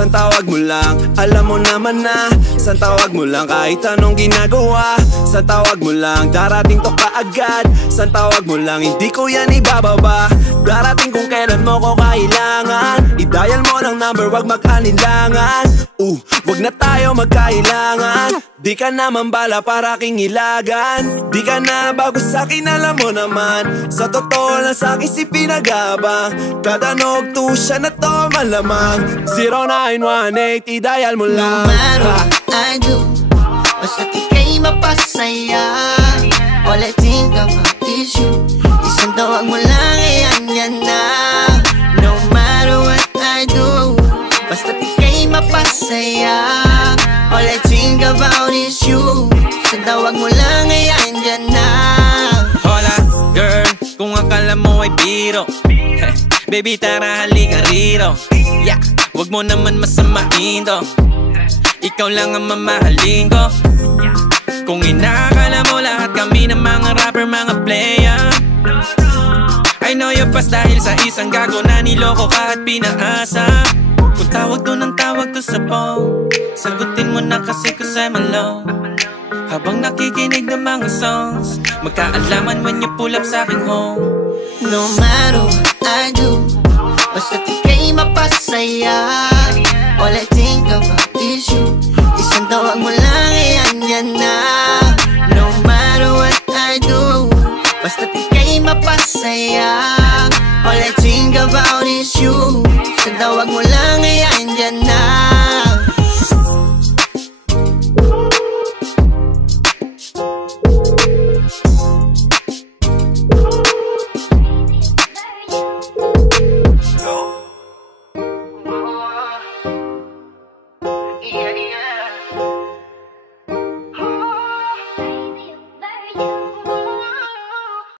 San tawag mo lang, alam mo naman na. San tawag mo lang kahit anong ginagawa. San tawag mo lang, darating to kaagad. San tawag mo lang, hindi ko yan ibababa. Darating kung kailan mo ko kailangan. I-dial mo ng number, wag mag-anilangan. Wag na tayo magkailangan. Di ka naman bala para king ilagan. Di ka na bago sa'kin, alam mo naman. Sa totoo lang sa'kin si pinagabang. Kada nog to siya na to malamang. 0918, i-dial mo lang. No matter what I do, basta't ika'y mapasaya. All I think about is you. Isang tawag mo lang, ayan yan na. No matter what I do, basta't ika'y mapasaya. All I think about is you. Isang tawag mo lang, ayan yan na. Hola girl, kung akala mo ay biro, baby tara halika rito. Yeah, wag mo naman masamain to. Ikaw lang ang mamahalin ko. Kung inaakala mo lahat kami ng mga rapper, mga player, I know you pass dahil sa isang gago na niloko ka at pinaasa. Kung tawag to ng tawag to sa phone, sagutin mo na kasi I'm alone. Habang nakikinig ng mga songs, magkaalaman when you pull up sa aking home. No matter what I do, basta't ika'y mapasaya. All I think about is you. Isang tawag mo lang, ayan yan na.